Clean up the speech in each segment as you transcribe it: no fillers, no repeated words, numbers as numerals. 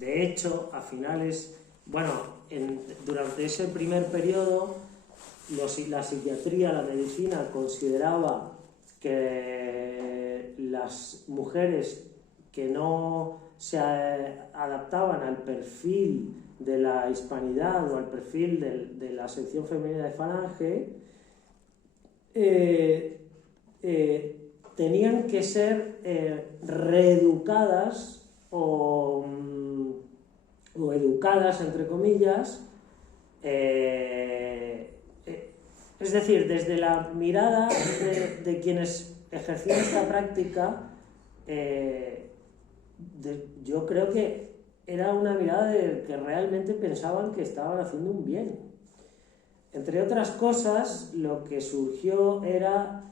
De hecho, a finales, bueno, durante ese primer periodo, la psiquiatría, la medicina consideraba que las mujeres que no se adaptaban al perfil de la hispanidad o al perfil de la sección femenina de Falange tenían que ser reeducadas o educadas, entre comillas, es decir, desde la mirada de quienes ejercían esta práctica, yo creo que era una mirada de que realmente pensaban que estaban haciendo un bien. Entre otras cosas, lo que surgió era,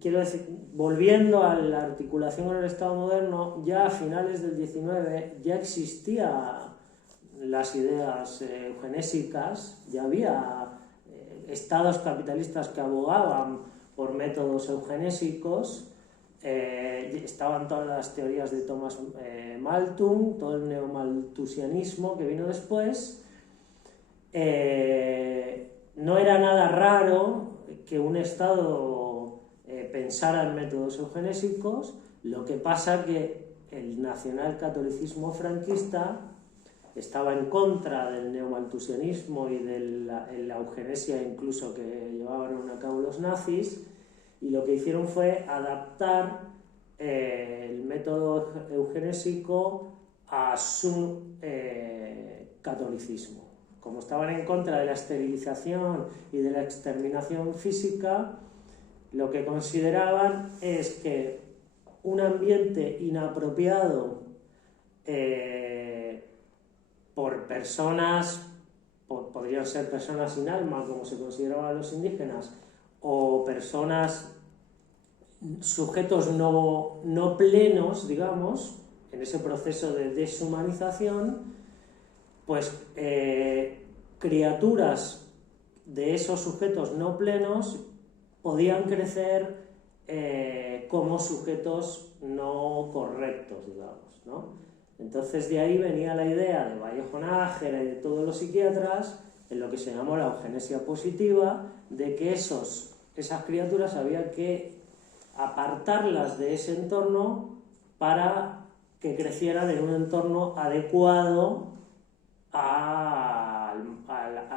quiero decir, volviendo a la articulación con el Estado moderno, ya a finales del XIX ya existían las ideas eugenésicas, ya había estados capitalistas que abogaban por métodos eugenésicos, estaban todas las teorías de Thomas Malthus, todo el neomalthusianismo que vino después. No era nada raro que un Estado pensara en métodos eugenésicos, lo que pasa que el nacionalcatolicismo franquista estaba en contra del neomalthusianismo y de la eugenesia incluso que llevaban a cabo los nazis, y lo que hicieron fue adaptar el método eugenésico a su catolicismo. Como estaban en contra de la esterilización y de la exterminación física, lo que consideraban es que un ambiente inapropiado por personas, podrían ser personas sin alma, como se consideraban los indígenas, o personas, sujetos no plenos, digamos, en ese proceso de deshumanización, pues criaturas de esos sujetos no plenos podían crecer como sujetos no correctos, digamos, ¿no? Entonces de ahí venía la idea de Vallejo Nájera y de todos los psiquiatras, en lo que se llamó la eugenesia positiva, de que esas criaturas había que apartarlas de ese entorno para que crecieran en un entorno adecuado a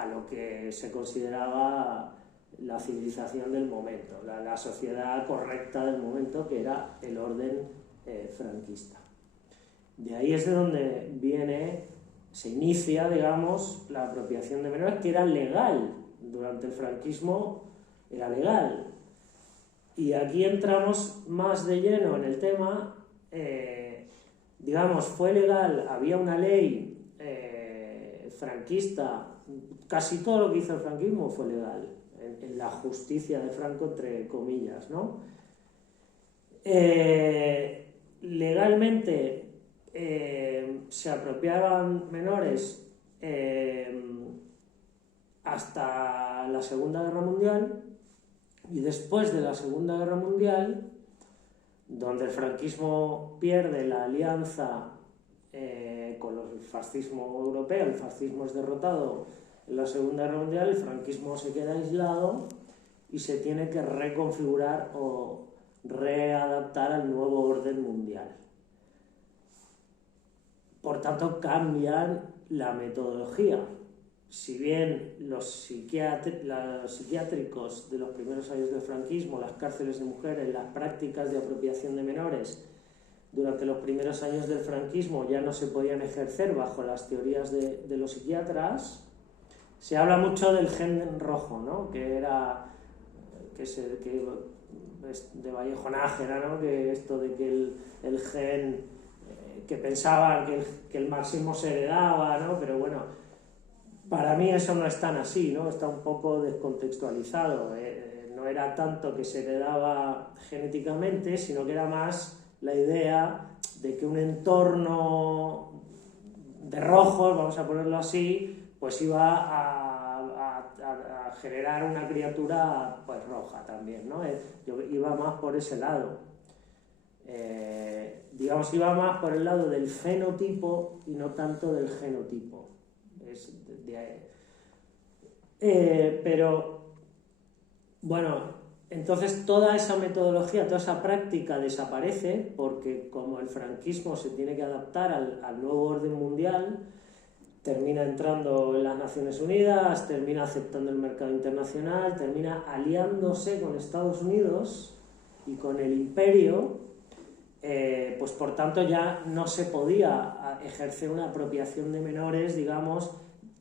lo que se consideraba la civilización del momento, la sociedad correcta del momento, que era el orden franquista. De ahí es de donde se inicia, digamos, la apropiación de menores, que era legal. Durante el franquismo era legal. Y aquí entramos más de lleno en el tema. Digamos, fue legal, había una ley franquista, casi todo lo que hizo el franquismo fue legal, en la justicia de Franco, entre comillas, ¿no? Legalmente se apropiaban menores hasta la Segunda Guerra Mundial, y después de la Segunda Guerra Mundial, donde el franquismo pierde la alianza con el fascismo europeo, el fascismo es derrotado en la Segunda Guerra Mundial, el franquismo se queda aislado y se tiene que reconfigurar o readaptar al nuevo orden mundial. Por tanto, cambian la metodología. Si bien los psiquiátricos de los primeros años del franquismo, las cárceles de mujeres, las prácticas de apropiación de menores, durante los primeros años del franquismo ya no se podían ejercer bajo las teorías de los psiquiatras, se habla mucho del gen rojo, ¿no? Que es de Vallejo Nájera, ¿no? Que esto de que el gen, que pensaban que el marxismo se heredaba, ¿no? Pero bueno, para mí eso no es tan así, ¿no? Está un poco descontextualizado. No era tanto que se heredaba genéticamente, sino que era más la idea de que un entorno de rojos, vamos a ponerlo así, pues iba a generar una criatura pues roja también, ¿no? Yo iba más por ese lado. digamos, iba más por el lado del fenotipo y no tanto del genotipo. Pero, bueno, entonces toda esa metodología, toda esa práctica desaparece porque como el franquismo se tiene que adaptar al nuevo orden mundial, termina entrando en las Naciones Unidas, termina aceptando el mercado internacional, termina aliándose con Estados Unidos y con el imperio, pues por tanto ya no se podía ejercer una apropiación de menores, digamos,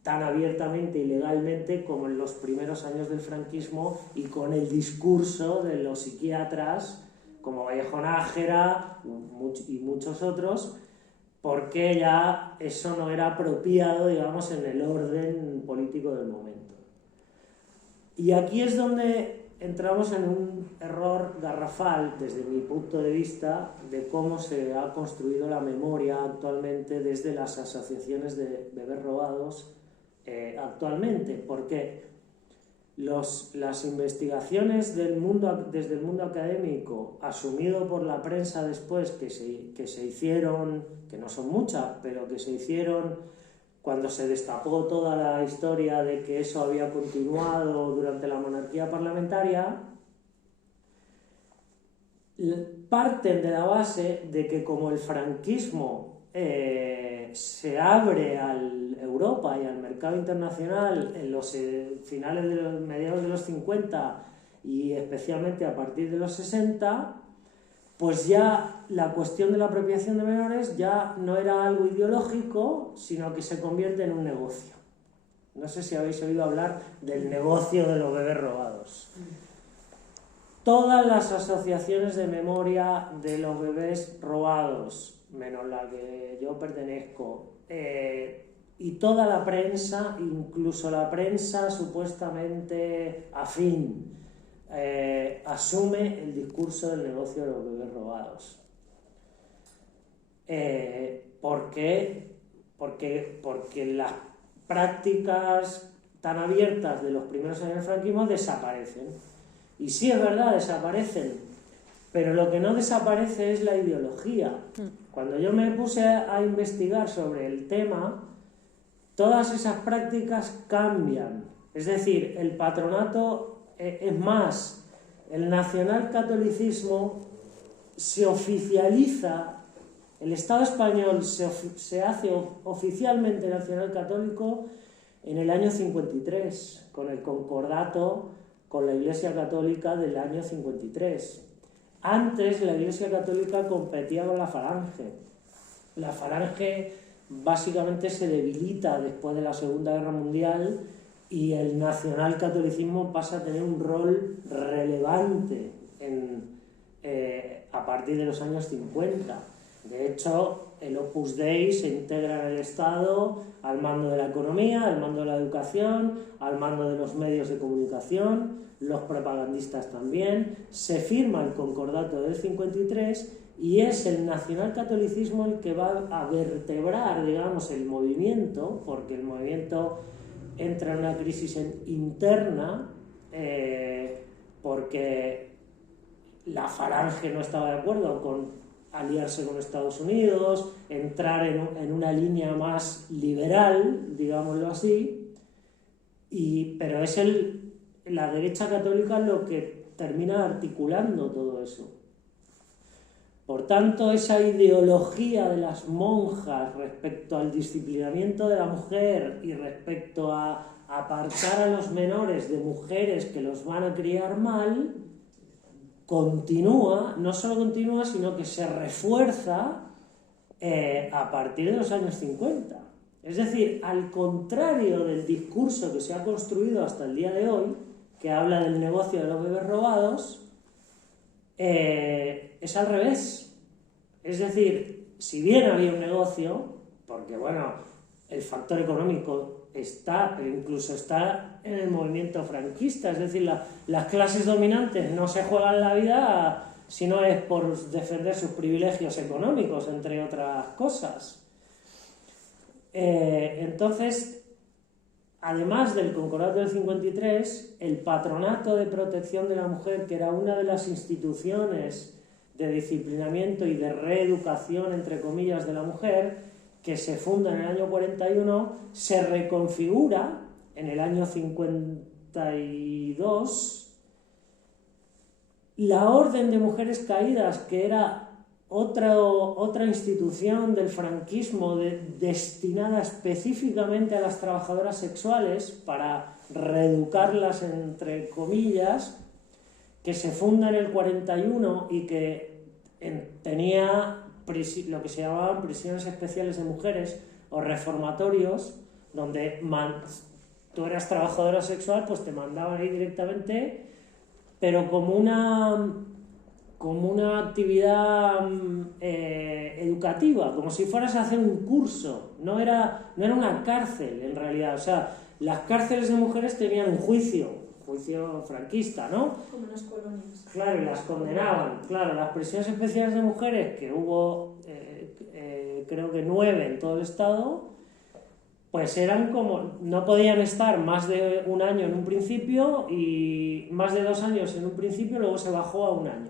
tan abiertamente y legalmente como en los primeros años del franquismo y con el discurso de los psiquiatras como Vallejo Nájera y muchos otros, porque ya eso no era apropiado, digamos, en el orden político del momento. Y aquí es donde entramos en un error garrafal, desde mi punto de vista, de cómo se ha construido la memoria actualmente desde las asociaciones de bebés robados actualmente, porque las investigaciones desde el mundo académico, asumido por la prensa después, que se hicieron, que no son muchas, pero que se hicieron cuando se destapó toda la historia de que eso había continuado durante la monarquía parlamentaria, parten de la base de que como el franquismo se abre a Europa y al mercado internacional en los finales de los mediados de los 50 y especialmente a partir de los 60, pues ya la cuestión de la apropiación de menores ya no era algo ideológico, sino que se convierte en un negocio. No sé si habéis oído hablar del negocio de los bebés robados. Todas las asociaciones de memoria de los bebés robados, menos la que yo pertenezco, y toda la prensa, incluso la prensa supuestamente afín, asume el discurso del negocio de los bebés robados. ¿Por qué? Porque las prácticas tan abiertas de los primeros años del franquismo desaparecen. Y sí, es verdad, desaparecen, pero lo que no desaparece es la ideología. Cuando yo me puse a investigar sobre el tema, todas esas prácticas cambian. Es decir, el patronato, es más, el nacionalcatolicismo se oficializa, el Estado español se hace oficialmente nacionalcatólico en el año 53, con el concordato con la Iglesia Católica del año 53. Antes la Iglesia Católica competía con la Falange. La Falange básicamente se debilita después de la Segunda Guerra Mundial y el nacionalcatolicismo pasa a tener un rol relevante a partir de los años 50. De hecho, el Opus Dei se integra en el Estado al mando de la economía, al mando de la educación, al mando de los medios de comunicación, los propagandistas también. Se firma el concordato del 53 y es el nacionalcatolicismo el que va a vertebrar, digamos, el movimiento, porque el movimiento entra en una crisis interna, porque la Falange no estaba de acuerdo con aliarse con Estados Unidos, entrar en una línea más liberal, digámoslo así, pero es la derecha católica lo que termina articulando todo eso. Por tanto, esa ideología de las monjas respecto al disciplinamiento de la mujer y respecto a apartar a los menores de mujeres que los van a criar mal, continúa, no solo continúa, sino que se refuerza a partir de los años 50. Es decir, al contrario del discurso que se ha construido hasta el día de hoy, que habla del negocio de los bebés robados, es al revés. Es decir, si bien había un negocio, porque bueno, el factor económico está, pero incluso está en el movimiento franquista, es decir, las clases dominantes no se juegan la vida si no es por defender sus privilegios económicos, entre otras cosas. Entonces, además del concordato del 53, el patronato de protección de la mujer, que era una de las instituciones de disciplinamiento y de reeducación, entre comillas, de la mujer, que se funda en el año 41, se reconfigura en el año 52 la Orden de Mujeres Caídas, que era otra institución del franquismo destinada específicamente a las trabajadoras sexuales para reeducarlas, entre comillas, que se funda en el 41 y que tenía lo que se llamaban prisiones especiales de mujeres o reformatorios, donde tú eras trabajadora sexual, pues te mandaban ahí directamente, pero como una actividad educativa, como si fueras a hacer un curso. No era una cárcel en realidad. O sea, las cárceles de mujeres tenían un juicio franquista, ¿no? Como en las colonias. Claro, y las condenaban. Claro, las prisiones especiales de mujeres, que hubo creo que 9 en todo el estado, pues eran como, no podían estar más de un año en un principio y más de 2 años en un principio, luego se bajó a 1 año.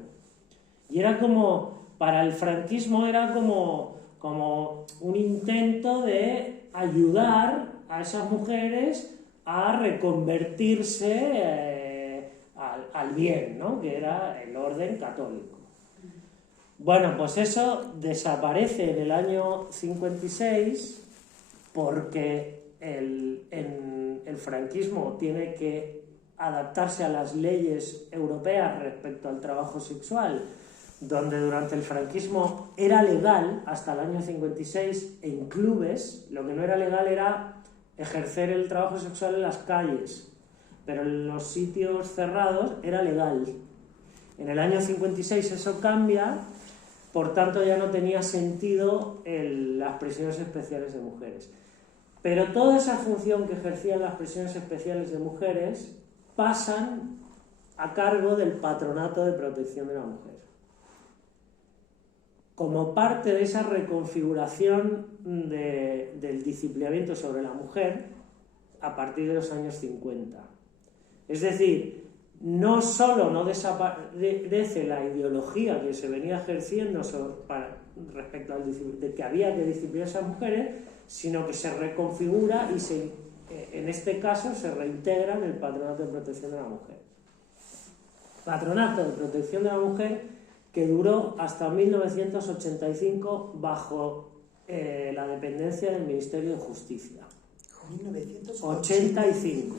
Y era como, para el franquismo era como un intento de ayudar a esas mujeres a reconvertirse al bien, ¿no? Que era el orden católico. Bueno, pues eso desaparece en el año 56 porque el franquismo tiene que adaptarse a las leyes europeas respecto al trabajo sexual, donde durante el franquismo era legal hasta el año 56 en clubes. Lo que no era legal era ejercer el trabajo sexual en las calles, pero en los sitios cerrados era legal. En el año 56 eso cambia, por tanto ya no tenía sentido las prisiones especiales de mujeres. Pero toda esa función que ejercían las prisiones especiales de mujeres pasan a cargo del Patronato de Protección de la Mujer, como parte de esa reconfiguración del disciplinamiento sobre la mujer a partir de los años 50. Es decir, no solo no desaparece la ideología que se venía ejerciendo respecto de que había que disciplinar a esas mujeres, sino que se reconfigura y en este caso se reintegra en el Patronato de Protección de la Mujer. Patronato de Protección de la Mujer que duró hasta 1985 bajo la dependencia del Ministerio de Justicia. 1985.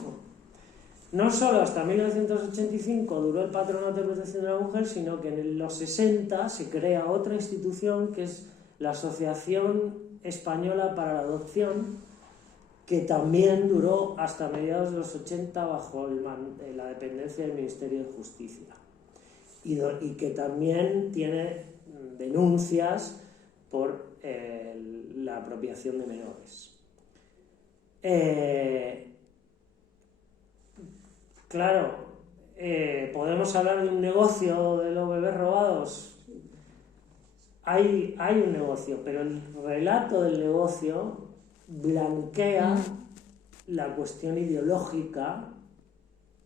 No solo hasta 1985 duró el Patronato de Protección de la Mujer, sino que en los 60 se crea otra institución que es la Asociación Española para la Adopción, que también duró hasta mediados de los 80 bajo la dependencia del Ministerio de Justicia. Y que también tiene denuncias por la apropiación de menores. Claro, podemos hablar de un negocio de los bebés robados. Hay un negocio, pero el relato del negocio blanquea la cuestión ideológica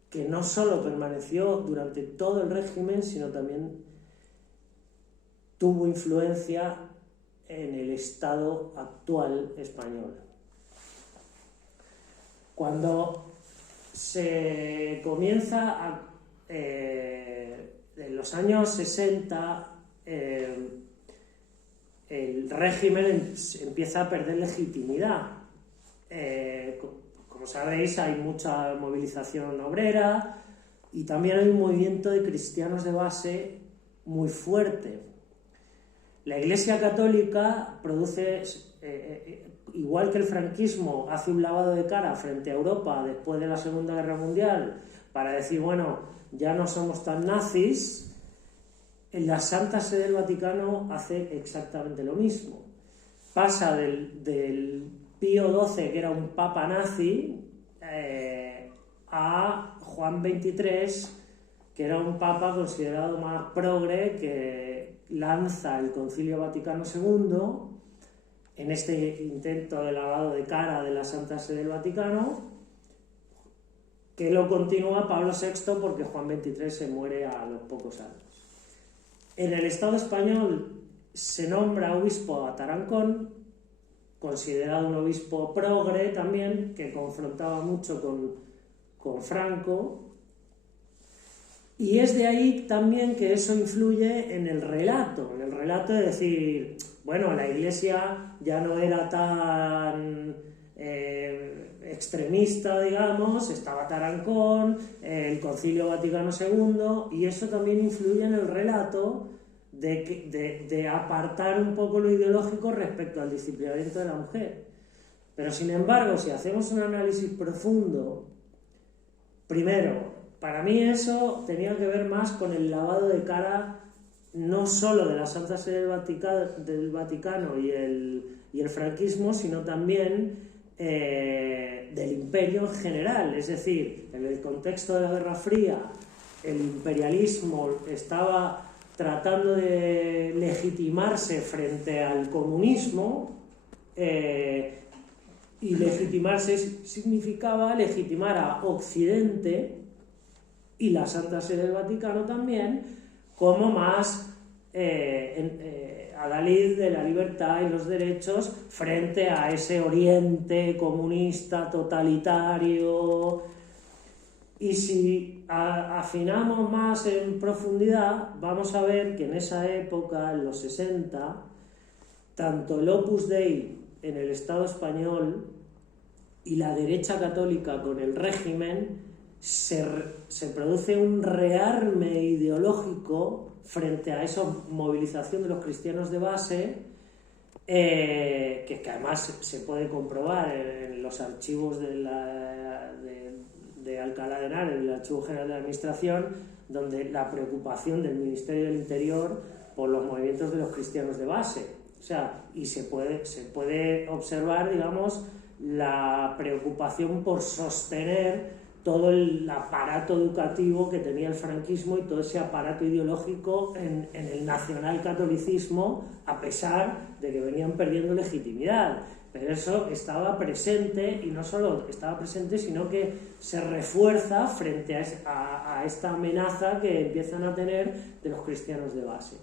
que no solo permaneció durante todo el régimen, sino también tuvo influencia en el Estado actual español. Cuando se comienza en los años 60, el régimen empieza a perder legitimidad. Como sabéis, hay mucha movilización obrera y también hay un movimiento de cristianos de base muy fuerte. La Iglesia Católica produce, igual que el franquismo, hace un lavado de cara frente a Europa después de la Segunda Guerra Mundial para decir, bueno, ya no somos tan nazis. En la Santa Sede del Vaticano hace exactamente lo mismo. Pasa del Pío XII, que era un papa nazi, a Juan XXIII, que era un papa considerado más progre, que lanza el Concilio Vaticano II en este intento de lavado de cara de la Santa Sede del Vaticano, que lo continúa Pablo VI porque Juan XXIII se muere a los pocos años. En el Estado español se nombra obispo a Tarancón, considerado un obispo progre también, que confrontaba mucho con Franco, y es de ahí también que eso influye en el relato de decir, bueno, la Iglesia ya no era tan extremista, digamos, estaba Tarancón, el Concilio Vaticano II, y eso también influye en el relato de apartar un poco lo ideológico respecto al disciplinamiento de la mujer. Pero sin embargo, si hacemos un análisis profundo, primero, para mí eso tenía que ver más con el lavado de cara no solo de la Santa Sede del Vaticano y el franquismo, sino también del imperio en general. Es decir, en el contexto de la Guerra Fría, el imperialismo estaba tratando de legitimarse frente al comunismo, y legitimarse significaba legitimar a Occidente y la Santa Sede del Vaticano también como más adalid de la libertad y los derechos frente a ese Oriente comunista totalitario. Y si afinamos más en profundidad, vamos a ver que en esa época, en los 60, tanto el Opus Dei en el Estado español y la derecha católica con el régimen, se produce un rearme ideológico frente a esa movilización de los cristianos de base, que además se puede comprobar en los archivos de Alcalá de Henares, del Archivo General de la Administración, donde la preocupación del Ministerio del Interior por los movimientos de los cristianos de base. O sea, y se puede observar, digamos, la preocupación por sostener todo el aparato educativo que tenía el franquismo y todo ese aparato ideológico en el nacionalcatolicismo, a pesar de que venían perdiendo legitimidad. Pero eso estaba presente, y no solo estaba presente, sino que se refuerza frente a esta amenaza que empiezan a tener de los cristianos de base.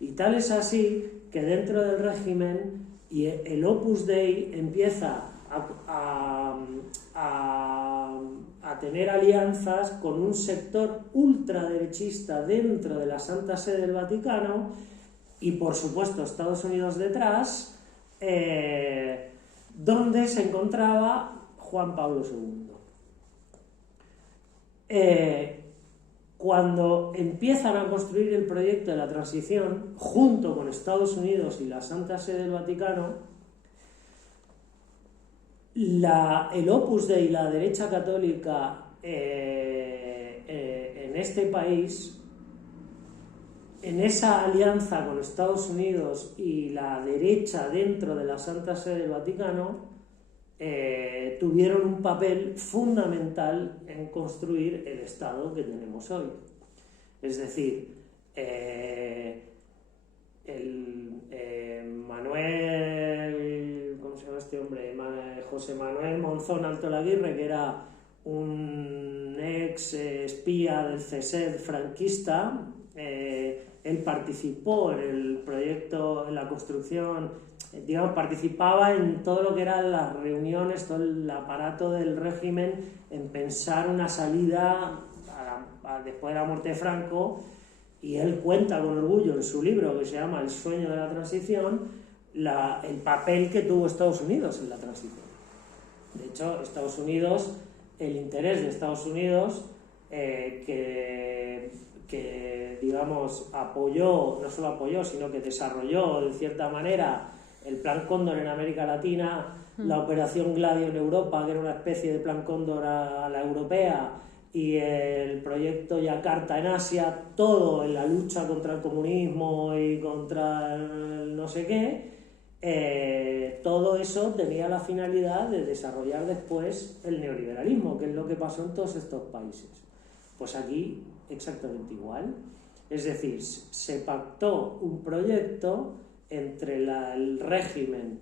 Y tal es así que dentro del régimen y el Opus Dei empieza a tener alianzas con un sector ultraderechista dentro de la Santa Sede del Vaticano y, por supuesto, Estados Unidos detrás, donde se encontraba Juan Pablo II. Cuando empiezan a construir el proyecto de la transición, junto con Estados Unidos y la Santa Sede del Vaticano, el Opus Dei y la derecha católica en este país, en esa alianza con Estados Unidos y la derecha dentro de la Santa Sede del Vaticano, tuvieron un papel fundamental en construir el Estado que tenemos hoy. Es decir, ¿cómo se llama este hombre? José Manuel Monzón Altolaguirre, que era un ex espía del CSED franquista, él participó en el proyecto, en la construcción, digamos, participaba en todo lo que eran las reuniones, todo el aparato del régimen en pensar una salida después de la muerte de Franco, y él cuenta con orgullo en su libro que se llama El sueño de la transición, el papel que tuvo Estados Unidos en la transición. De hecho, Estados Unidos, el interés de Estados Unidos, que digamos apoyó, no solo apoyó, sino que desarrolló de cierta manera el Plan Cóndor en América Latina, la Operación Gladio en Europa, que era una especie de Plan Cóndor a la europea, y el proyecto Yakarta en Asia, todo en la lucha contra el comunismo y contra el no sé qué, todo eso tenía la finalidad de desarrollar después el neoliberalismo, que es lo que pasó en todos estos países. Pues aquí exactamente igual. Es decir, se pactó un proyecto entre el régimen,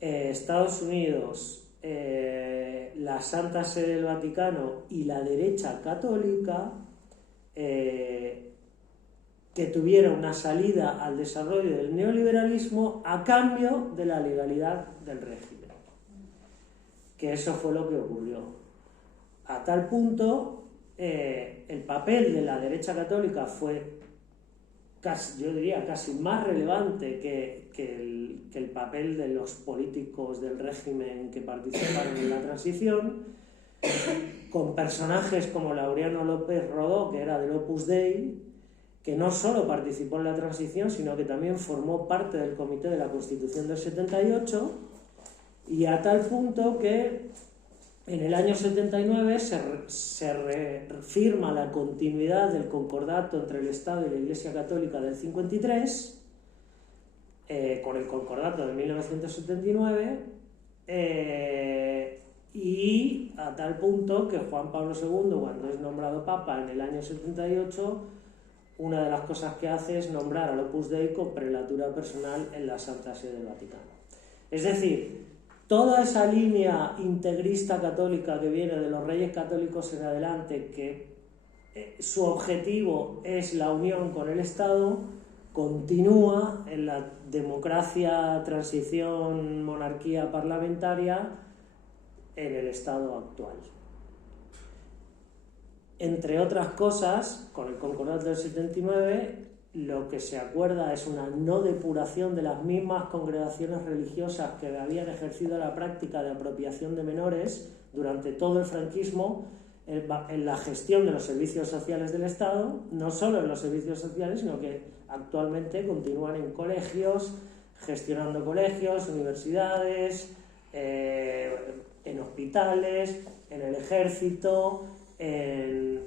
Estados Unidos, la Santa Sede del Vaticano y la derecha católica, que tuviera una salida al desarrollo del neoliberalismo a cambio de la legalidad del régimen. Que eso fue lo que ocurrió. A tal punto, el papel de la derecha católica fue casi, yo diría, casi más relevante que el papel de los políticos del régimen que participaron en la transición, con personajes como Laureano López Rodó, que era del Opus Dei, que no solo participó en la transición, sino que también formó parte del Comité de la Constitución del 78, y a tal punto que en el año 79 se firma la continuidad del concordato entre el Estado y la Iglesia Católica del 53, con el concordato de 1979, y a tal punto que Juan Pablo II, cuando es nombrado Papa en el año 78, una de las cosas que hace es nombrar al Opus Dei con prelatura personal en la Santa Sede del Vaticano. Es decir, toda esa línea integrista católica que viene de los reyes católicos en adelante, que su objetivo es la unión con el Estado, continúa en la democracia, transición, monarquía parlamentaria en el Estado actual. Entre otras cosas, con el concordato del 79, lo que se acuerda es una no depuración de las mismas congregaciones religiosas que habían ejercido la práctica de apropiación de menores durante todo el franquismo en la gestión de los servicios sociales del Estado, no solo en los servicios sociales, sino que actualmente continúan en colegios, gestionando colegios, universidades, en hospitales, en el ejército, en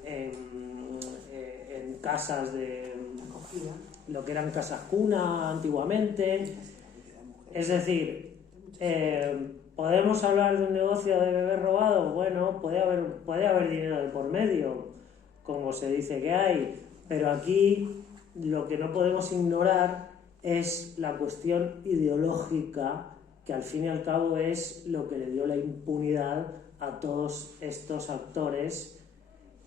casas de lo que eran casas cuna antiguamente. Es decir, ¿podemos hablar de un negocio de bebés robados? Bueno, puede haber dinero de por medio, como se dice que hay, pero aquí lo que no podemos ignorar es la cuestión ideológica, que al fin y al cabo es lo que le dio la impunidad a todos estos actores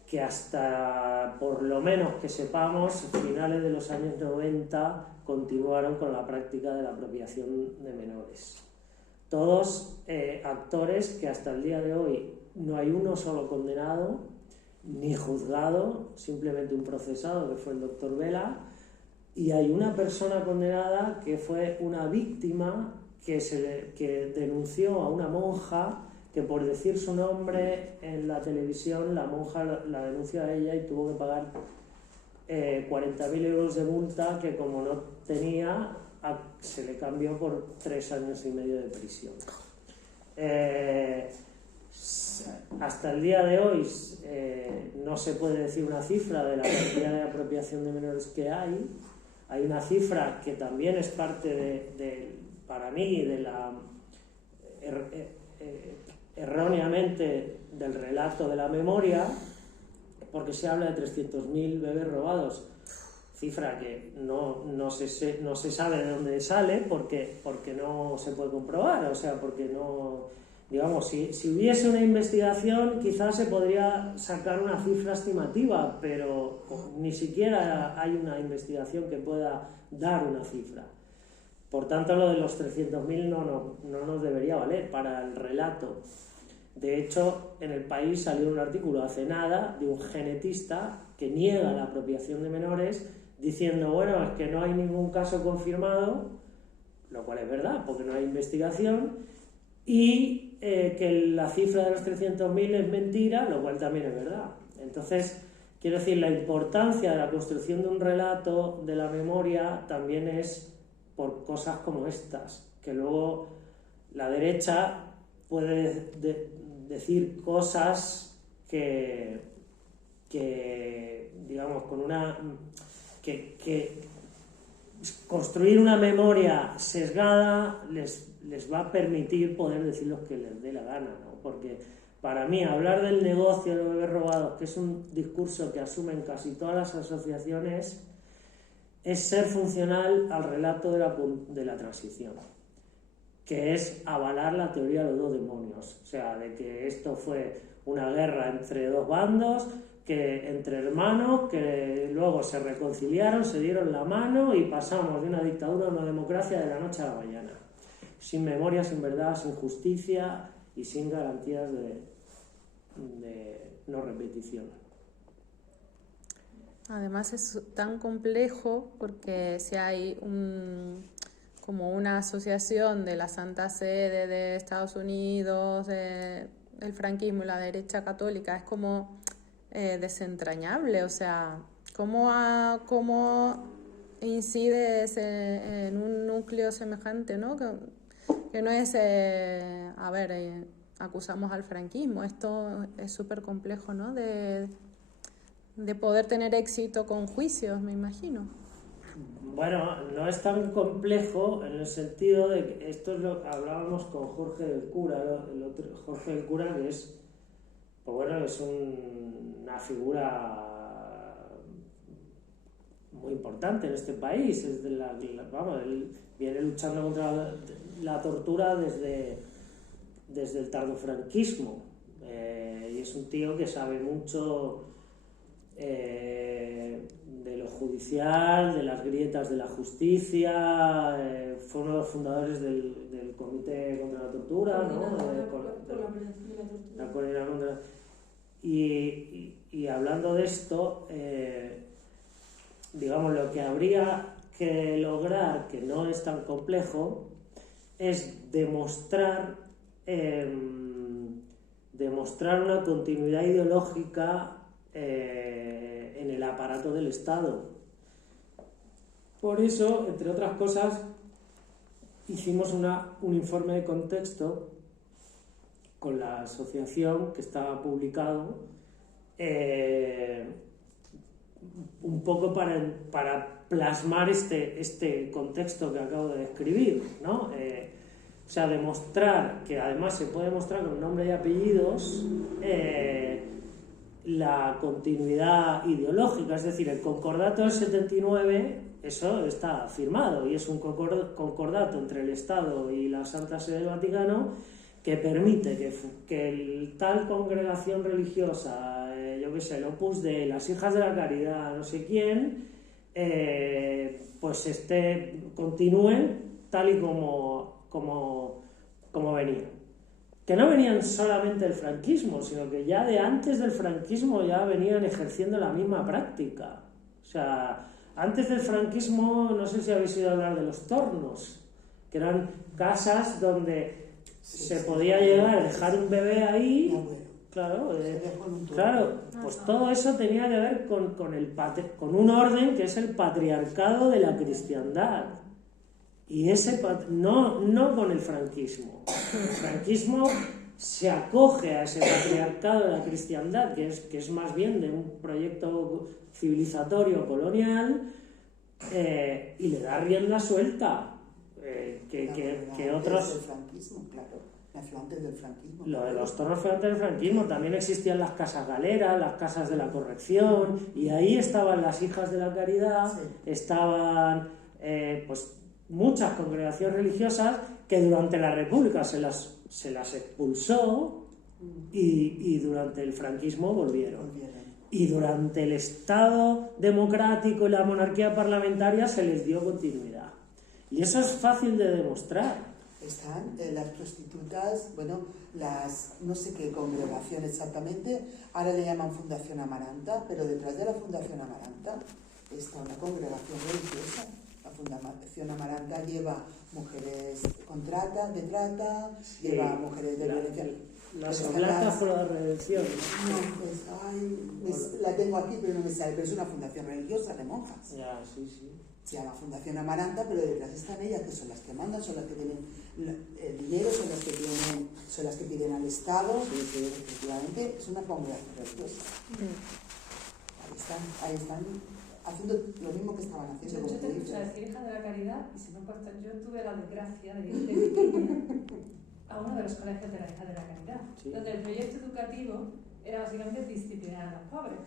que hasta, por lo menos que sepamos, finales de los años 90 continuaron con la práctica de la apropiación de menores. Todos actores que hasta el día de hoy no hay uno solo condenado ni juzgado, simplemente un procesado que fue el doctor Vela, y hay una persona condenada que fue una víctima que denunció a una monja que por decir su nombre en la televisión la monja la denunció a ella y tuvo que pagar 40.000 euros de multa que como no tenía se le cambió por 3 años y medio de prisión. Hasta el día de hoy no se puede decir una cifra de la cantidad de apropiación de menores que hay. Hay una cifra que también es parte para mí de la erróneamente del relato de la memoria, porque se habla de 300.000 bebés robados, cifra que no se sabe de dónde sale porque no se puede comprobar, o sea, porque no, digamos, si hubiese una investigación quizás se podría sacar una cifra estimativa, pero ni siquiera hay una investigación que pueda dar una cifra. Por tanto, lo de los 300.000 no nos debería valer para el relato. De hecho, en El País salió un artículo hace nada de un genetista que niega la apropiación de menores, diciendo, bueno, es que no hay ningún caso confirmado, lo cual es verdad, porque no hay investigación, y que la cifra de los 300.000 es mentira, lo cual también es verdad. Entonces, quiero decir, la importancia de la construcción de un relato de la memoria también es por cosas como estas, que luego la derecha puede decir cosas que digamos, con una que construir una memoria sesgada les va a permitir poder decir lo que les dé la gana, ¿no? Porque para mí hablar del negocio de los bebés robados, que es un discurso que asumen casi todas las asociaciones, es ser funcional al relato de la transición, que es avalar la teoría de los dos demonios, o sea, de que esto fue una guerra entre dos bandos, que entre hermanos que luego se reconciliaron, se dieron la mano y pasamos de una dictadura a una democracia de la noche a la mañana, sin memoria, sin verdad, sin justicia y sin garantías de no repetición. Además es tan complejo porque si hay como una asociación de la Santa Sede de Estados Unidos, el franquismo y la derecha católica, es como desentrañable, o sea, cómo incide en un núcleo semejante, ¿no? Que no es, acusamos al franquismo, esto es súper complejo, ¿no? De poder tener éxito con juicios, me imagino. Bueno, no es tan complejo en el sentido de que esto es lo que hablábamos con Jorge del Cura, Jorge del Cura, que es, pues bueno, es una figura muy importante en este país. Es de vamos, él viene luchando contra la tortura desde el tardofranquismo, y es un tío que sabe mucho de lo judicial, de las grietas de la justicia, fue uno de los fundadores del Comité contra la Tortura, ¿no? La coordinadora contra... Y hablando de esto, digamos, lo que habría que lograr, que no es tan complejo, es demostrar una continuidad ideológica en el aparato del Estado. Por eso, entre otras cosas, hicimos un informe de contexto con la asociación que estaba publicado, un poco para plasmar este contexto que acabo de describir, ¿no? O sea, demostrar, que además se puede demostrar con nombre y apellidos, la continuidad ideológica, es decir, el concordato del 79, eso está firmado, y es un concordato entre el Estado y la Santa Sede del Vaticano que permite que tal congregación religiosa, yo qué sé, el Opus Dei, las Hijas de la Caridad, no sé quién, pues continúen tal y como venían. Que no venían solamente del franquismo, sino que ya de antes del franquismo ya venían ejerciendo la misma práctica. O sea, antes del franquismo, no sé si habéis oído hablar de los tornos, que eran casas donde se podía llegar a dejar un bebé ahí. Claro, pues todo eso tenía que ver con un orden que es el patriarcado de la cristiandad. Y no con el franquismo. El franquismo se acoge a ese patriarcado de la cristiandad, que es más bien de un proyecto civilizatorio colonial, y le da rienda suelta. Que otros... El franquismo, claro. Nació antes del franquismo. Lo de los tornos fue antes del franquismo. También existían las casas galeras, las casas de la corrección, y ahí estaban las Hijas de la Caridad, estaban pues muchas congregaciones religiosas que durante la República se las expulsó y durante el franquismo volvieron. Y durante el Estado democrático y la monarquía parlamentaria se les dio continuidad. Y eso es fácil de demostrar. Están las prostitutas, bueno, no sé qué congregación exactamente, ahora le llaman Fundación Amaranta, pero detrás de la Fundación Amaranta está una congregación religiosa. La Fundación Amaranta lleva mujeres de trata, sí, lleva mujeres de violencia. Las Oblatas por la Redención. No, la tengo aquí, pero no me sale, pero es una fundación religiosa de monjas. Ya, sí. Se llama Fundación Amaranta, pero detrás están ellas, que son las que mandan, son las que tienen el dinero, son las que piden al Estado. Sí. Efectivamente, es una congregación religiosa. Ahí están haciendo lo mismo que estaban haciendo. Yo te escucho decir Hija de la Caridad y se me corta. Yo tuve la desgracia de ir de pequeña a uno de los colegios de la Hija de la Caridad, sí, donde el proyecto educativo era básicamente disciplinar a los pobres.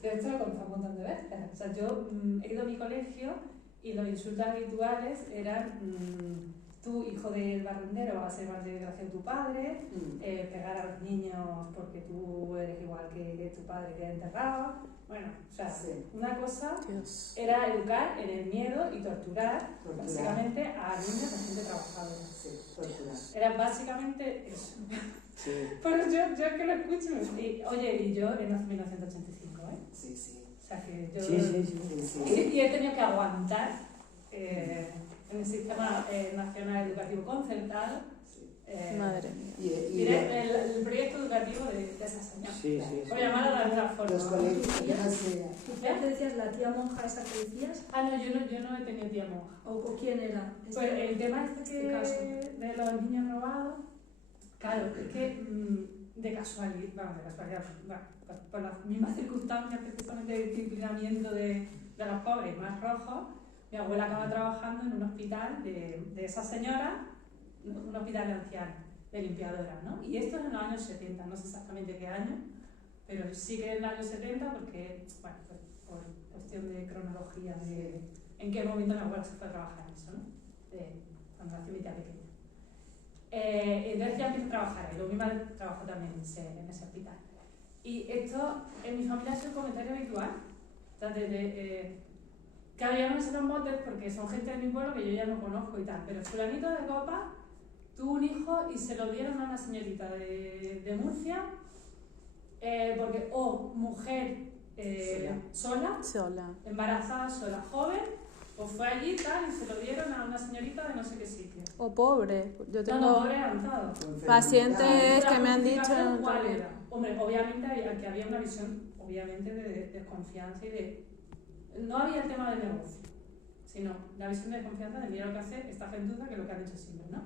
De hecho lo he contado un montón de veces. O sea, yo he ido a mi colegio y los insultos habituales eran tú, hijo del barrendero, vas a ser más desgraciado tu padre, pegar a los niños porque tú eres igual que tu padre que enterrado. Bueno, o sea, una cosa Dios. era educar en el miedo y torturar básicamente a niños de gente trabajadora. Sí, torturar. Era básicamente eso. Sí. Pero yo que lo escucho y, oye, y yo nací en 1985, ¿eh? Sí, sí. O sea que yo... Sí. Y he tenido que aguantar en el sistema nacional educativo concertado. Madre mía. Diré el proyecto educativo de esa señora. Sí. Por llamarlo de alguna forma. Los colegios ¿Ya te decías la tía monja esa que decías? Ah, no, yo no he tenido tía monja. ¿O quién era? Pues el tema este caso. de los niños robados, claro, es que de casualidad, por las mismas circunstancias precisamente de disciplinamiento de los pobres más rojos, mi abuela acaba trabajando en un hospital de esa señora, un hospital de ancianos, de limpiadora, ¿no? Y esto es en los años 70, no sé exactamente qué año, pero sí que en los años 70 porque, bueno, pues por cuestión de cronología de en qué momento mi abuela se fue a trabajar en eso, ¿no? Cuando nació mi tía pequeña. Entonces ya empiezo a trabajar ahí, luego mi madre trabajó también en ese hospital. Y esto en mi familia es un comentario habitual, o sea, claro, ya no me sé los motes porque son gente de mi pueblo que yo ya no conozco y tal, pero fulanito de Copa tuvo un hijo y se lo dieron a una señorita de Murcia, porque mujer sola, embarazada sola, joven, pues fue allí y tal y se lo dieron a una señorita de no sé qué sitio. O pobre. Yo tengo pobre avanzado. pacientes que me han dicho... ¿Cuál era? Hombre, obviamente que había una visión obviamente de desconfianza y de... No había el tema del negocio, sino la visión de desconfianza de mira lo que hace esta gentuza, que es lo que han hecho siempre, ¿no?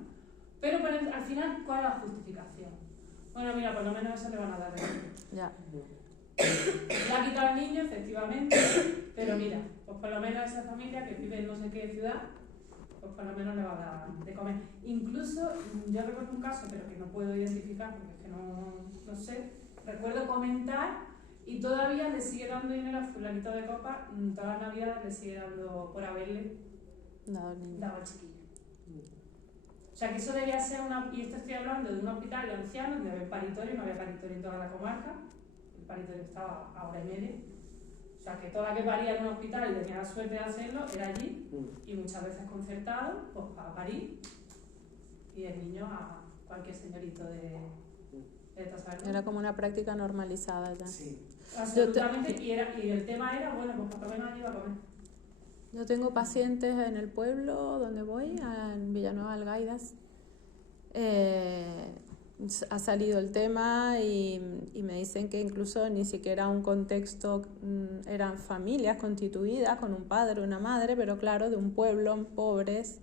Pero al final, ¿cuál es la justificación? Bueno, mira, por lo menos eso le van a dar de Ya. Le ha quitado al niño, efectivamente, pero mira, pues por lo menos esa familia que vive en no sé qué ciudad, pues por lo menos le va a dar de comer. Incluso, yo recuerdo un caso, pero que no puedo identificar porque es que no sé, recuerdo comentar y todavía le sigue dando dinero a fulanito de Copa, todas las navidades le sigue dando por haberle dado al chiquillo. O sea que eso debía ser y esto estoy hablando de un hospital de ancianos donde había paritorio, no había paritorio en toda la comarca, el paritorio estaba a hora y media. O sea que toda la que paría en un hospital y tenía la suerte de hacerlo era allí y muchas veces concertado, pues para parir y el niño a cualquier señorito de tasar. Era como una práctica normalizada ya. Sí. Absolutamente, y el tema era, bueno, pues por lo menos ayuda a comer. Yo tengo pacientes en el pueblo donde voy, en Villanueva Algaidas. Ha salido el tema y me dicen que incluso ni siquiera un contexto, eran familias constituidas con un padre, una madre, pero claro, de un pueblo, pobres,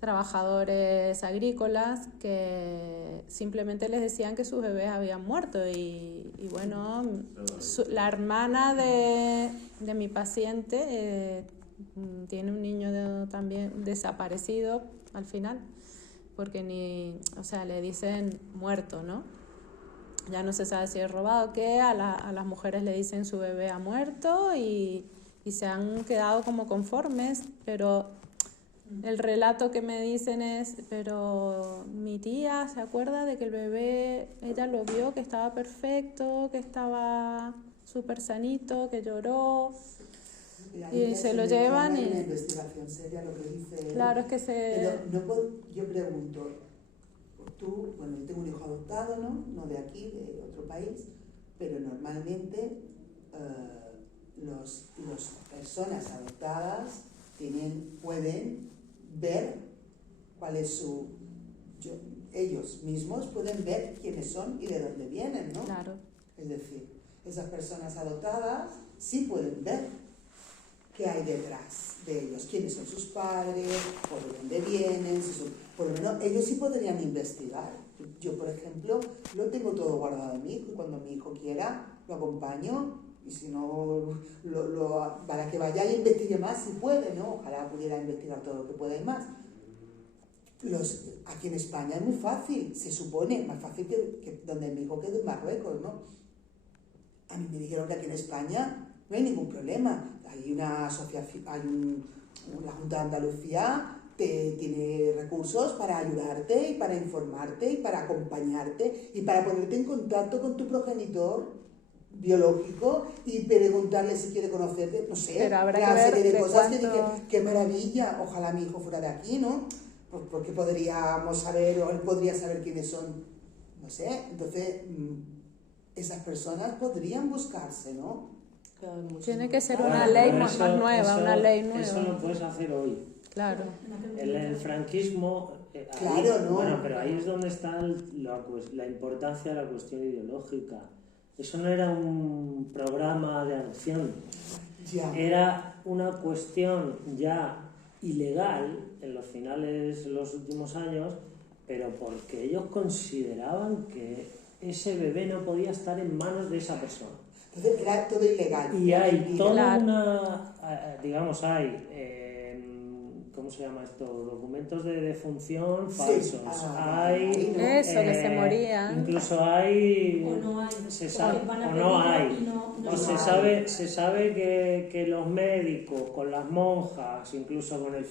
trabajadores agrícolas que simplemente les decían que sus bebés habían muerto y bueno, la hermana de mi paciente tiene un niño también desaparecido al final porque le dicen muerto, ¿no? Ya no se sabe si es robado o qué, a las mujeres le dicen su bebé ha muerto y se han quedado como conformes, pero el relato que me dicen es, pero mi tía se acuerda de que el bebé, ella lo vio, que estaba perfecto, que estaba súper sanito, que lloró, y se lo llevan y... Hay una investigación seria lo que dice... Claro, es que Pero yo pregunto, tú, bueno, yo tengo un hijo adoptado, no de aquí, de otro país, pero normalmente las personas adoptadas pueden ver cuál es ellos mismos pueden ver quiénes son y de dónde vienen, ¿no? Claro. Es decir, esas personas adoptadas sí pueden ver qué hay detrás de ellos, quiénes son sus padres, por dónde vienen, por lo menos ellos sí podrían investigar. Yo, por ejemplo, lo tengo todo guardado en mi hijo y cuando mi hijo quiera lo acompaño y si no, para que vaya y investigue más si puede, ¿no? Ojalá pudiera investigar todo lo que pueda y más. Aquí en España es muy fácil, se supone, más fácil que donde mi hijo quede en Marruecos, ¿no? A mí me dijeron que aquí en España no hay ningún problema. Hay una asociación, la Junta de Andalucía tiene recursos para ayudarte y para informarte y para acompañarte y para ponerte en contacto con tu progenitor biológico y preguntarle si quiere conocerte, no sé, Pero habrá una que ver serie de de cosas que cuánto- dije, qué maravilla, ojalá mi hijo fuera de aquí, ¿no? Porque podríamos saber, o él podría saber quiénes son, no sé, entonces esas personas podrían buscarse, ¿no? Tiene que ser Bueno, una pero ley más nueva, una ley nueva. Eso lo puedes hacer hoy. Claro. El franquismo... Claro, ¿no? Bueno, pero ahí es donde está la importancia de la cuestión ideológica. Eso no era un programa de adopción, Ya. era una cuestión ya ilegal en los finales de los últimos años, pero porque ellos consideraban que ese bebé no podía estar en manos de esa persona. Entonces era todo ilegal. Y hay toda Claro. digamos, ¿cómo se llama esto? Documentos de defunción Sí. falsos. Hay, Eso, que se morían. Incluso hay, O no hay. se sabe, Porque van a o no pedirlo hay. y no O hay. se sabe que los médicos, con las monjas, incluso con el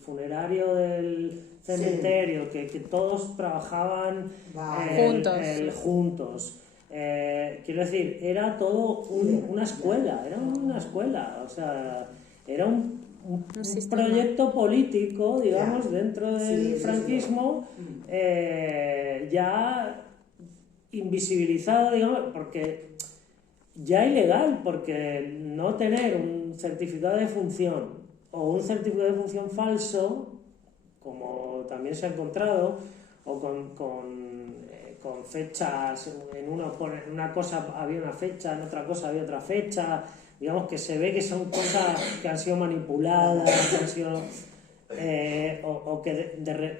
funerario del cementerio, que todos trabajaban Vale. Juntos. Quiero decir, era todo una escuela, o sea, era un sistema. proyecto político, digamos, dentro Sí, del eso es franquismo, ya invisibilizado, digamos, porque ya ilegal, porque no tener un certificado de función o un certificado de función falso, como también se ha encontrado, o con fechas, en una cosa había una fecha, en otra cosa había otra fecha, digamos que se ve que son cosas que han sido manipuladas, que han sido...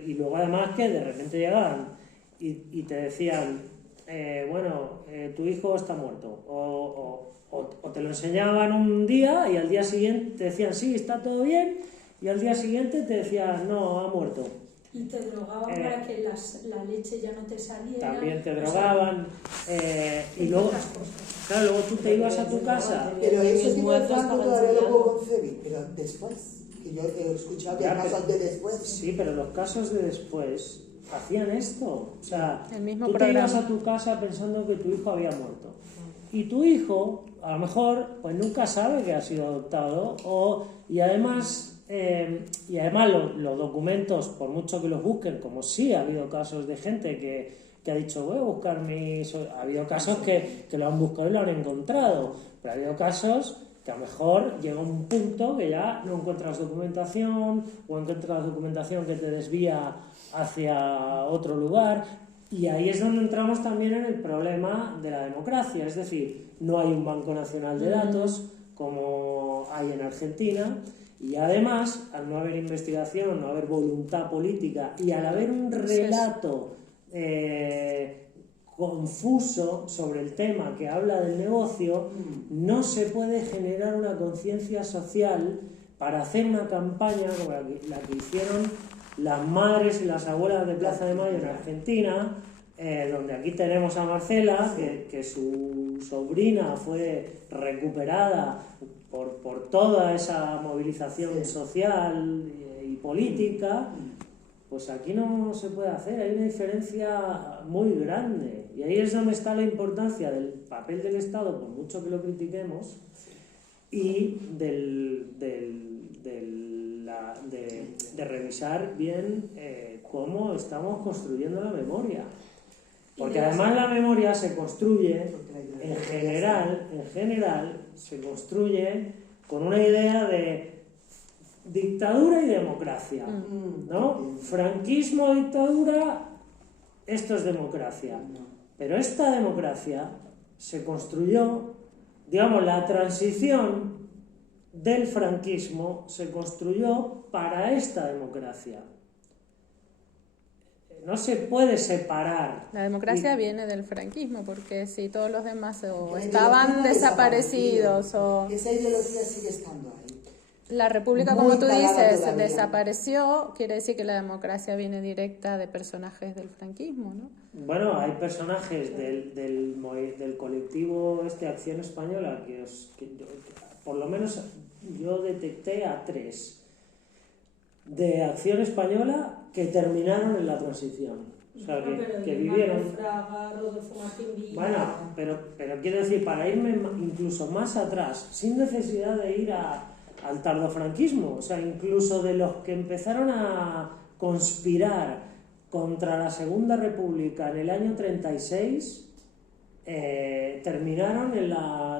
y luego además que de repente llegaban y te decían, tu hijo está muerto, o te lo enseñaban un día y al día siguiente te decían, sí, está todo bien, y al día siguiente te decían, no, ha muerto. Y te drogaban para que la leche ya no te saliera. También te O sea, drogaban, y luego, otras cosas. claro, luego tú te ibas a tu casa. Pero eso que muertos Franco para todavía lo enseñar. puedo concebir, pero después, que yo he escuchado que Ya, hay casos pero- de después. Sí, pero los casos de después hacían esto. O sea, El mismo tú te programa. ibas a tu casa pensando que tu hijo había muerto. Y tu hijo, a lo mejor, pues nunca sabe que ha sido adoptado. Y además los documentos, por mucho que los busquen, como sí ha habido casos de gente que ha dicho, voy a buscar ha habido casos que lo han buscado y lo han encontrado. Pero ha habido casos que a lo mejor llega un punto que ya no encuentras documentación o encuentras documentación que te desvía hacia otro lugar, y ahí es donde entramos también en el problema de la democracia, es decir, no hay un Banco Nacional de Datos como hay en Argentina, y además, al no haber investigación, no haber voluntad política y al haber un relato confuso sobre el tema que habla del negocio, no se puede generar una conciencia social para hacer una campaña como la que hicieron las madres y las abuelas de Plaza de Mayo en Argentina, donde aquí tenemos a Marcela, que su sobrina fue recuperada por toda esa movilización social y política. Pues aquí no se puede hacer, hay una diferencia muy grande, y ahí es donde está la importancia del papel del Estado, por mucho que lo critiquemos, y de revisar bien cómo estamos construyendo la memoria. Porque además la memoria se construye, en general, se construye con una idea de dictadura y democracia, ¿no? Franquismo, dictadura, esto es democracia. Pero esta democracia se construyó, digamos, la transición del franquismo se construyó para esta democracia. No se puede separar. La democracia viene del franquismo, porque si todos los demás o La estaban ideología desaparecidos o Esa ideología sigue estando ahí. la república, Muy como tú instalada dices, todavía. desapareció, quiere decir que la democracia viene directa de personajes del franquismo, ¿no? Bueno, hay personajes del colectivo Acción Española por lo menos yo detecté a 3. de Acción Española que terminaron en la transición. O sea, que vivieron... Fraga, Rodolfo Martín Villa... Bueno, pero quiero decir, para irme incluso más atrás, sin necesidad de ir al tardofranquismo, o sea, incluso de los que empezaron a conspirar contra la Segunda República en el año 36, terminaron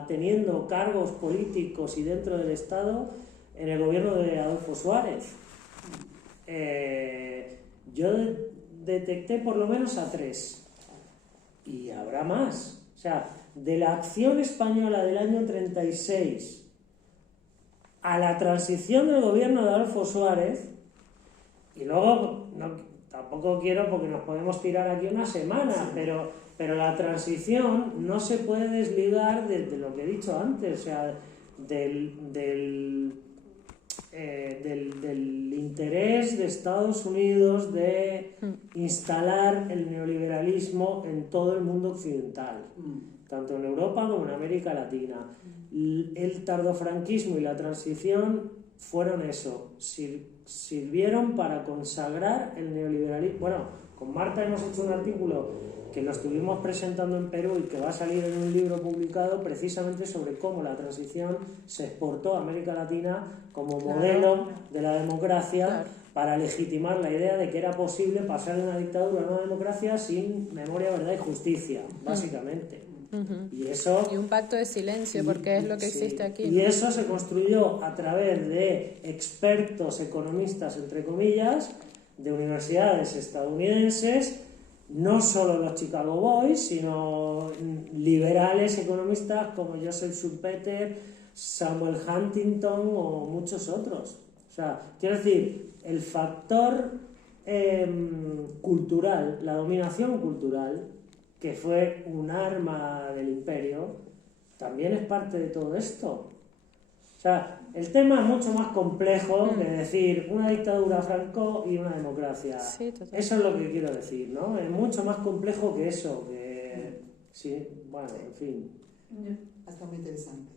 teniendo cargos políticos y dentro del Estado en el gobierno de Adolfo Suárez. Yo detecté por lo menos a 3 y habrá más. O sea, de la Acción Española del año 36 a la transición del gobierno de Adolfo Suárez, y luego tampoco quiero porque nos podemos tirar aquí una semana, pero la transición no se puede desligar de lo que he dicho antes, o sea, del interés de Estados Unidos de instalar el neoliberalismo en todo el mundo occidental, tanto en Europa como en América Latina. El tardofranquismo y la transición fueron eso, sirvieron para consagrar el neoliberalismo. Bueno, con Marta hemos hecho un artículo que lo estuvimos presentando en Perú y que va a salir en un libro publicado precisamente sobre cómo la transición se exportó a América Latina como modelo de la democracia para legitimar la idea de que era posible pasar de una dictadura a una democracia sin memoria, verdad y justicia, básicamente. Y un pacto de silencio, porque es lo que existe aquí. Y eso se construyó a través de expertos economistas, entre comillas, de universidades estadounidenses, no solo los Chicago Boys, sino liberales economistas como Joseph Schumpeter, Samuel Huntington o muchos otros. O sea, quiero decir, el factor cultural, la dominación cultural, que fue un arma del imperio, también es parte de todo esto. O sea, el tema es mucho más complejo que decir una dictadura Franco y una democracia. Sí, eso es lo que quiero decir, ¿no? Es mucho más complejo que eso, que... Sí, bueno, en fin. Hasta muy interesante.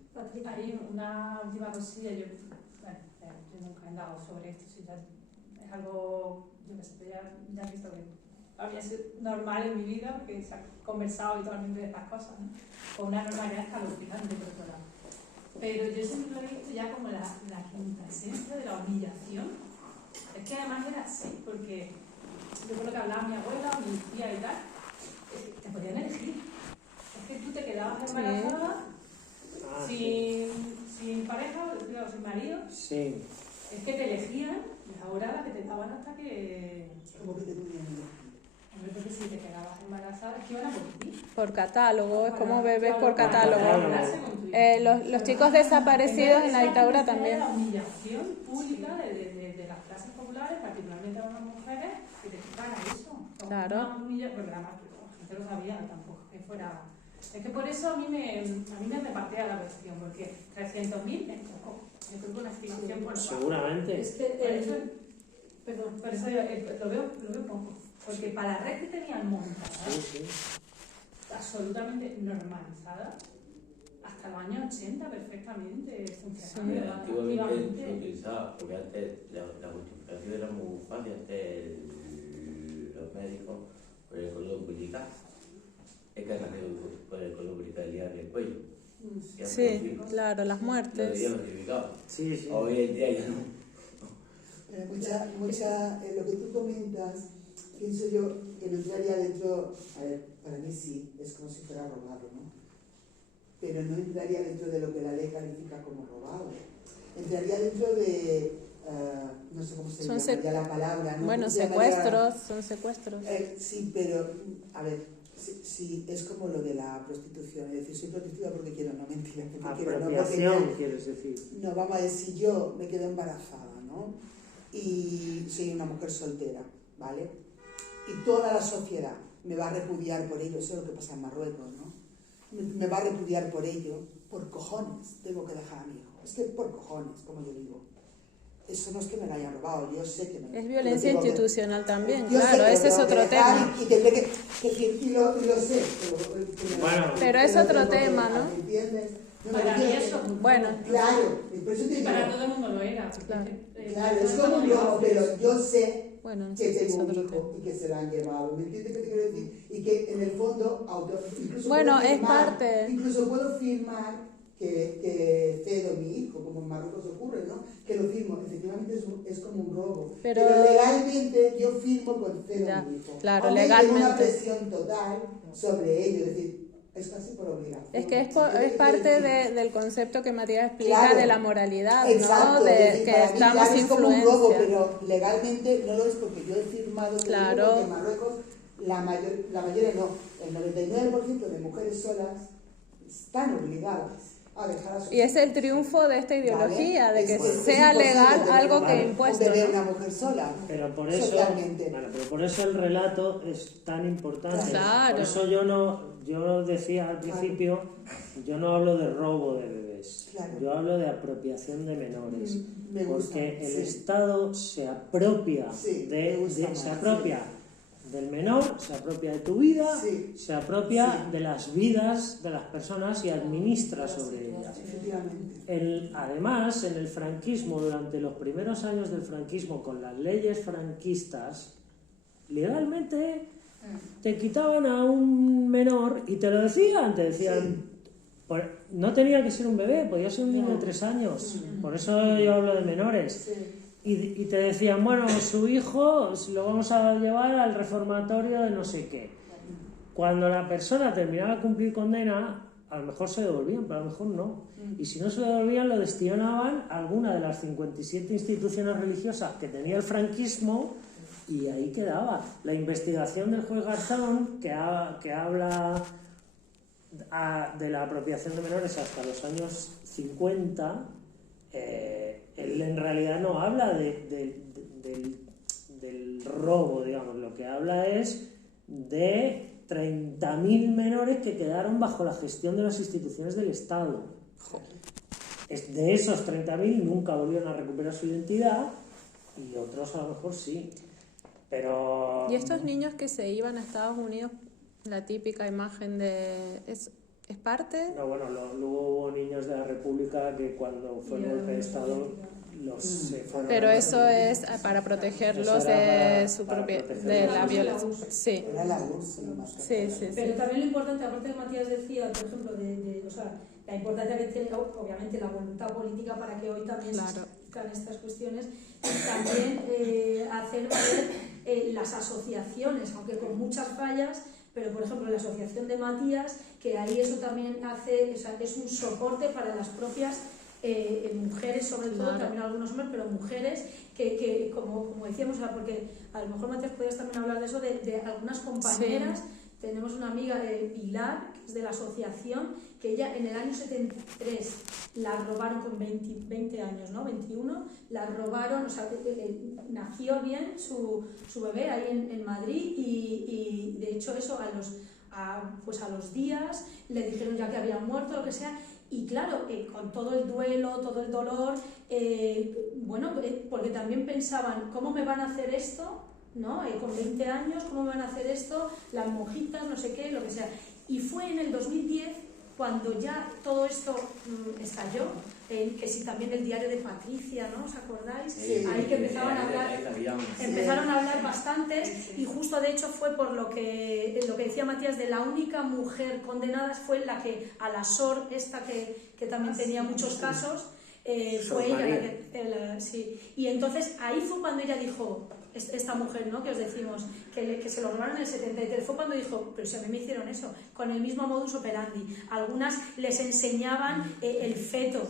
Hay una última cosilla, yo nunca he andado sobre esto, si es algo, yo que sé, ya he visto que había sido normal en mi vida, porque se ha conversado habitualmente de estas cosas, ¿no? Con una normalidad escalofriante por otro lado. Pero yo siempre lo he visto ya como la quinta esencia de la humillación. Es que además era así, porque yo por lo que hablaba mi abuela, mi tía y tal, te podían elegir. Es que tú te quedabas embarazada sin pareja, o sin marido. Sí. Es que te elegían y ahora la que te daban hasta que... ¿Cómo que te tenían? Porque si te quedabas embarazada, es que iban a por ti. Por catálogo, es como bebés por Para catálogo. quedarse con tu hijo. Los chicos desaparecidos en la dictadura también. La humillación pública de las clases populares, particularmente a unas mujeres, que te quitan a eso. Claro. Porque además la gente lo sabía, tampoco que fuera... Es que por eso a mí me repartía la cuestión, porque 300.000 es poco. Yo creo que una estimación por seguramente. Es que por eso yo lo veo poco. Porque para la red que tenían montada, absolutamente normalizada, hasta los años 80 perfectamente funcionaba. Antiguamente se utilizaba, porque antes la justificación era muy fácil, antes los médicos con el cordón umbilical, es que con el cordón umbilical ya en el cuello. Sí, claro, las muertes. Lo había justificado. Sí. Hoy en día ya no. Lo que tú comentas, pienso yo que no entraría dentro, a ver, para mí sí, es como si fuera robado, ¿no? Pero no entraría dentro de lo que la ley califica como robado. Entraría dentro de, no sé cómo se llamaría la palabra, ¿no? Bueno, secuestros, son secuestros. Sí, pero, a ver, sí, es como lo de la prostitución, es decir, soy prostituta porque quiero, no, mentira, porque quiero, no porque apropiación, quieres decir. No, vamos a decir, yo me quedo embarazada, ¿no? Y soy una mujer soltera, ¿vale? Y toda la sociedad me va a repudiar por ello, eso es lo que pasa en Marruecos, ¿no? Me va a repudiar por ello, por cojones, tengo que dejar a mi hijo. Es que por cojones, como yo digo. Eso no es que me lo haya robado, yo sé que me lo... Es violencia institucional también, yo claro, ese es otro tema. Y tendré que y lo sé. Pero es otro tema, ¿no? ¿Me entiendes? No me Para mí refiero- eso. Bueno, Claro, y por eso te Y digo, para todo el mundo lo era. porque Claro. claro, es como un robo, pero yo sé bueno, que ese es tengo un otro hijo tema. y que se lo han llevado, ¿me entiendes qué te quiero decir? Y que en el fondo, incluso Bueno, puedo es firmar, parte. incluso puedo firmar que cedo mi hijo, como en Marruecos ocurre, ¿no? Que lo firmo, efectivamente es como un robo. Pero- legalmente yo firmo con cedo Ya, mi hijo. claro, Aunque hay una legalmente. presión total sobre ello, es decir, es casi por obligación. Es que ¿Sí qué es te parte quiero decir? del concepto que Matías explica Claro. de la moralidad, Exacto, ¿no? es De decir, que para mí, estamos claro, es como un robo, influencia. pero legalmente no lo es porque yo he firmado que Claro. digo, porque en Marruecos la mayoría no, el 99% de mujeres solas están obligadas a dejar a sus Y es el triunfo de esta ideología, ¿vale? de que Es sea imposible legal tener algo un que bebé- impuesto, un bebé ¿no? una mujer sola. Pero por eso, Socialmente. bueno, pero por eso el relato es tan importante. Claro. Por eso yo decía al principio, yo no hablo de robo de bebés, Claro. yo hablo de apropiación de menores. Me gusta, Porque el sí. Estado se apropia, Sí, me gusta más, se apropia del menor, se apropia de tu vida, Sí. se apropia Sí. de las vidas de las personas y administra sobre ellas. Efectivamente. Además, en el franquismo, durante los primeros años del franquismo, con las leyes franquistas, legalmente te quitaban a un menor y te lo decían, te decían, no tenía que ser un bebé, podía ser un niño de 3 años, por eso yo hablo de menores. Sí. Y te decían, bueno, su hijo lo vamos a llevar al reformatorio de no sé qué. Cuando la persona terminaba de cumplir condena, a lo mejor se devolvían, pero a lo mejor no. Y si no se devolvían, lo destinaban a alguna de las 57 instituciones religiosas que tenía el franquismo y ahí quedaba. La investigación del juez Garzón, que habla de la apropiación de menores hasta los años 50, él en realidad no habla del robo, digamos, lo que habla es de 30.000 menores que quedaron bajo la gestión de las instituciones del Estado. De esos 30.000 nunca volvieron a recuperar su identidad y otros a lo mejor sí. Pero... Y estos niños que se iban a Estados Unidos, la típica imagen de... ¿Es parte? No, bueno, luego hubo niños de la República que cuando fue el golpe de Estado se fueron. Pero eso es para protegerlos de su propia, de la violencia. Sí. Era la URSS, no más. Sí, sí, Pero sí. también lo importante, aparte de Matías decía, por ejemplo, o sea, la importancia que tiene, obviamente, la voluntad política para que hoy también Claro. se explican estas cuestiones, y también hacer valer las asociaciones, aunque con muchas fallas, pero por ejemplo la asociación de Matías, que ahí eso también hace, o sea, es un soporte para las propias mujeres, sobre todo, Claro. también algunos hombres, pero mujeres que como decíamos, o sea, porque a lo mejor Matías podías también hablar de eso, de algunas compañeras. Tenemos una amiga de Pilar, que es de la asociación, que ella en el año 73 la robaron con 20 años, ¿no? 21, la robaron, o sea, nació bien su bebé ahí en Madrid y de hecho eso a los días le dijeron ya que había muerto, lo que sea. Y claro, con todo el duelo, todo el dolor, porque también pensaban, ¿cómo me van a hacer esto? ¿No? Con 20 años, ¿cómo me van a hacer esto? Las monjitas, no sé qué, lo que sea. Y fue en el 2010 cuando ya todo esto estalló, que sí, también el diario de Patricia, ¿no? ¿Os acordáis? Sí. Ahí que empezaban a hablar. Empezaron a hablar bastantes y justo de hecho fue por lo que decía Matías de la única mujer condenada fue la que a la Sor esta que también tenía muchos casos, fue ella sí. Y entonces ahí fue cuando ella dijo, esta mujer, ¿no? Que os decimos que se lo robaron en el 73, fue cuando dijo, pero si a mí me hicieron eso, con el mismo modus operandi. Algunas les enseñaban el feto,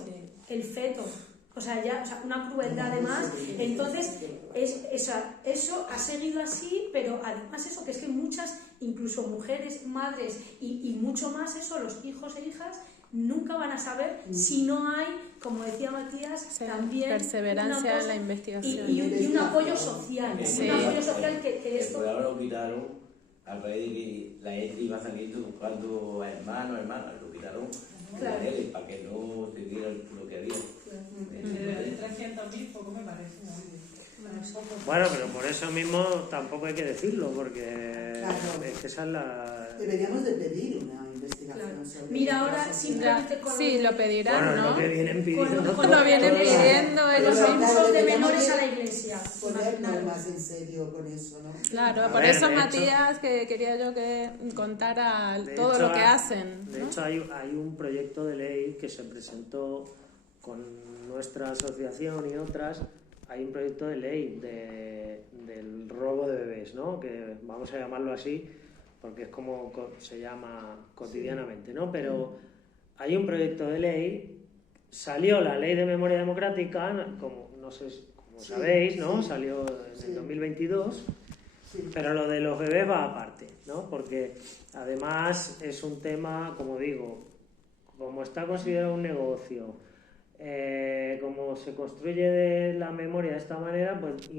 o sea, una crueldad además. Entonces, eso ha seguido así, pero además eso, que es que muchas, incluso mujeres, madres y mucho más eso, los hijos e hijas, nunca van a saber si no hay, como decía Matías, también perseverancia en la investigación. y un apoyo social. Sí. Un apoyo social que esto... Pero ahora lo quitaron a raíz de que la gente iba saliendo buscando a hermanos, lo quitaron Claro. de él, para que no se viera lo que había. De 300.000 poco me parece. Bueno, pero por eso mismo tampoco hay que decirlo, porque Claro. es que esa es la... Deberíamos de pedir una investigación investigación sobre Mira, la ahora sociedad. simplemente con Sí, lo pedirán, Bueno, ¿no? lo que vienen pidiendo. con Lo vienen con pidiendo los ellos Pero mismos. abusos de deberíamos menores de a la iglesia. Ponernos Imaginaros. más en serio con eso, ¿no? Claro, A por ver, eso de hecho- Matías, que quería yo que contara De todo hecho, lo que hacen. De ¿no? hecho, hay un proyecto de ley que se presentó con nuestra asociación y otras. Hay un proyecto de ley del robo de bebés, ¿no? Que vamos a llamarlo así porque es como se llama cotidianamente, ¿no? Pero hay un proyecto de ley, salió la Ley de Memoria Democrática, como no sé, como Sí, sabéis, ¿no? sí. Salió en Sí. el 2022. Sí. Pero lo de los bebés va aparte, ¿no? Porque además es un tema, como digo, como está considerado un negocio, como se construye de la memoria de esta manera, pues